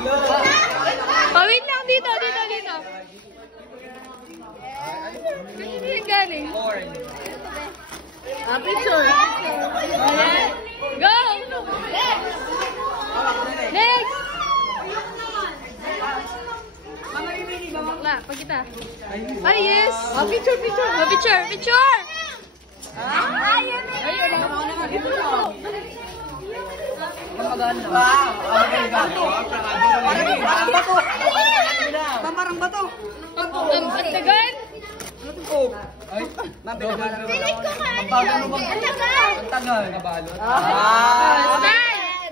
Oh, wait lang. Dito. Kanino yung galing? Picture. Ayan. Go! Next! Bakla, pag kita. Ay, yes! Picture! Ayun! Pamarang bato. Ang tagal? Pilit ko ka ano yun. Ang tagal.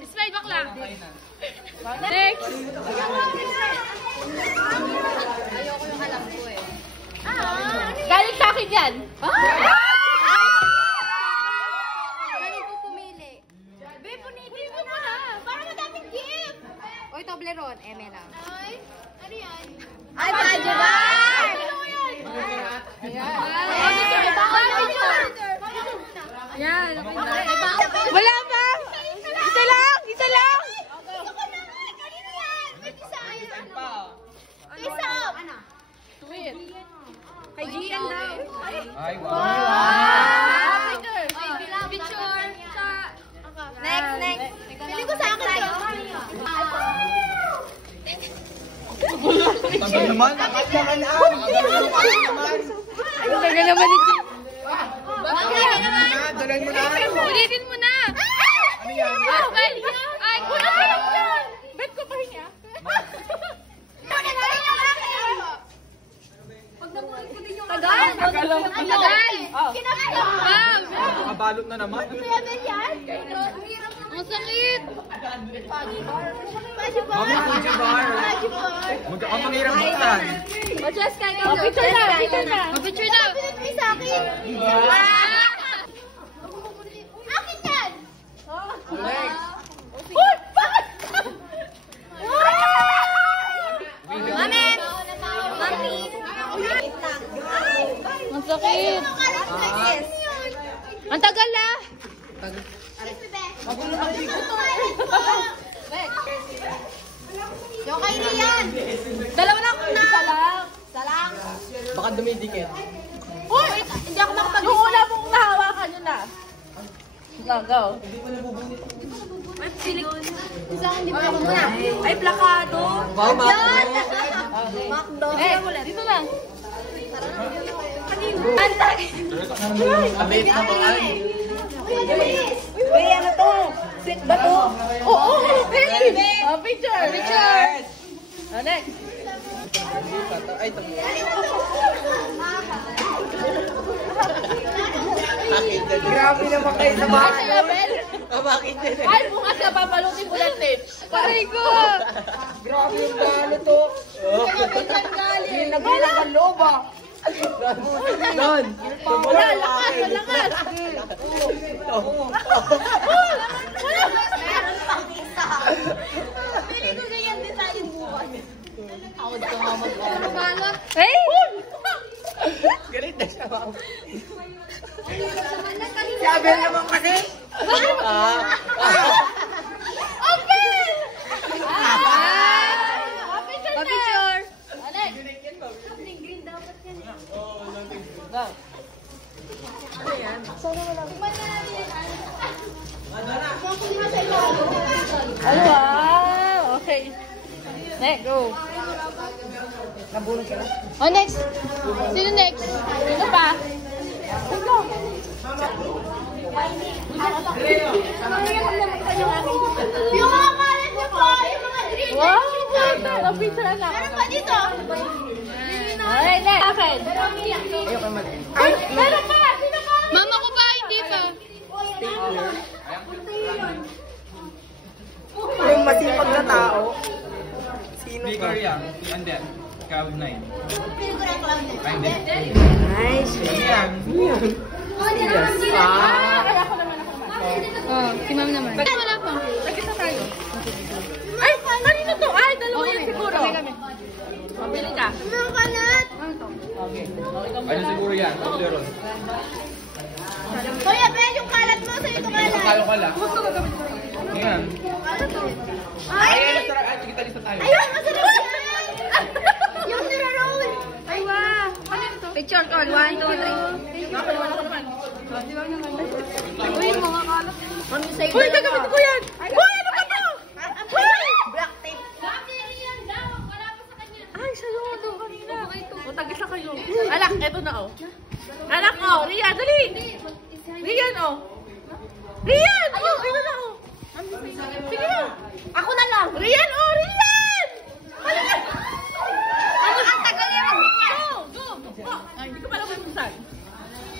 Smile, bakla. Next. Ayoko yung alam ko eh. Galing sa akin yan. Galing ko pumili. Be, punitin mo na. Para madaming gift. Oy, Toblerone. Eme lang. Ay, ano yan? Ay, Pajuban! Yan. Wala pa. Isa lang. Gusto ko na nga. Kanino yan? May design. Kisap. Sweet. Kay Gian daw. Ay, Picture. Next. Pili ko sa akin tayo. tagal naman. Ang tagal naman ni Gian. Dalan mo na. Ulitin mo na. Ano yan? Ay, kuna ka lang dyan. Bet ko pa niya. Tagal. Nakabalot na naman. Ang sakit. Mami, Fuji bar. Ang manghirap buksan. Picture na. Picture na. Pinagpili sa akin. Akin yan. Next. Mami. Ang sakit. Ang tagal na. Yung kayo na yan. Dalawa lang. Isa lang. Baka dumidikit. Uy! Hindi ako makapag-isip. Yung una mong nahawakan yun na. Go. Ay, silik. Ay, plakado. Mama. Macdo. Dito lang. Antay. Abit na ba ay? Uy, ano to? Sweet ba to? Oo, picture. Next. Ay, ito. Grabe naman kayo sa bahay. Bakit din? Ay, bukas na papalutin ko ng tips. Aray ko. Grabe yung gano to. Hindi nagulang ang loob ah. Don. Wala, lakas. Pili ko ganyan din tayo bukas. Awad ka nga mag-ano. Hey! Galit na siya. Sabi naman kasi. Okay! Picture. Green dapat yan. Go. Wow! Okay. Next, go. Nabulong ka na? Oh, next. Sino next? Sino pa? Go. Yung mga kalat niyo po, yung mga green. Wow! Picture na lang. Meron pa dito. Okay, next. Akin. Ayaw ka mali. Ay, meron pa! Sino pa? Mama ko ba? Hindi pa. Yung masipag na tao. Sino ba? Speaker yan. And then, Cloud9. Pili ko ng clown niyo. And then, Nice. yan. Oh, si ma'am naman. Bakit wala pa? Nakita tayo. Ay, kanino to? Ay, dalawa yan siguro. Kami. Mabili ka. Mga kalat. Ano siguro yan? Toblerone. Kuya, Ben, yung kalat mo. Sa'yo ito kalat. Kalo ka lang. Yan. Ay, Ay, ano sarap? Ay, sige, talis na Ayun, masarap yan! Yung nira-roll! Ay, wow! Ano ito? Picture call. 1, 2, 3. Uy, mga kalat. Uy, gagamitin ko yan! Uy, ano ba to? Black tape. Ay, sa'yo nga to kanina. O, tagisa kayo. Alak, eto na oh. Alak, oh. Rian, dali. Rian, oh. Rian! Oh, ito na oh. Sige na. Ako na lang. Rian, oh, Rian! Halika! Ano ang tagal yan? Go! Ay, hindi ko pala mabuksan.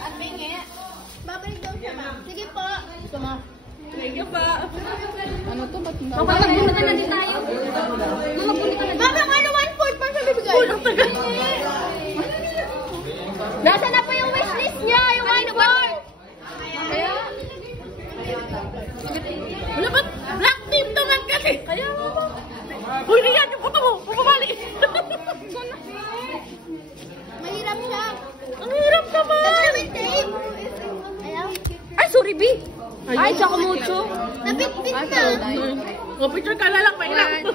At bingi. Babalik daw siya, ma'am. Sige po. Gusto mo? Thank you pa. Magpapagpunta na din tayo. Mama, ano 1/4 pa siya bibigay? Uy, ang tagal. Nasa na po yung wishlist niya? Yung 1/4. Kaya? Wala ba? Black team naman kasi. Kaya ba? Uy, Rian, yung puto mo. Pupabali. Mahirap siya. Ang hirap naman. Gagawin tape. Ayaw. Ay, sorry, B. Ay, tsaka mucho. Napit-pit na. O, picture ka na lang. Mahirap.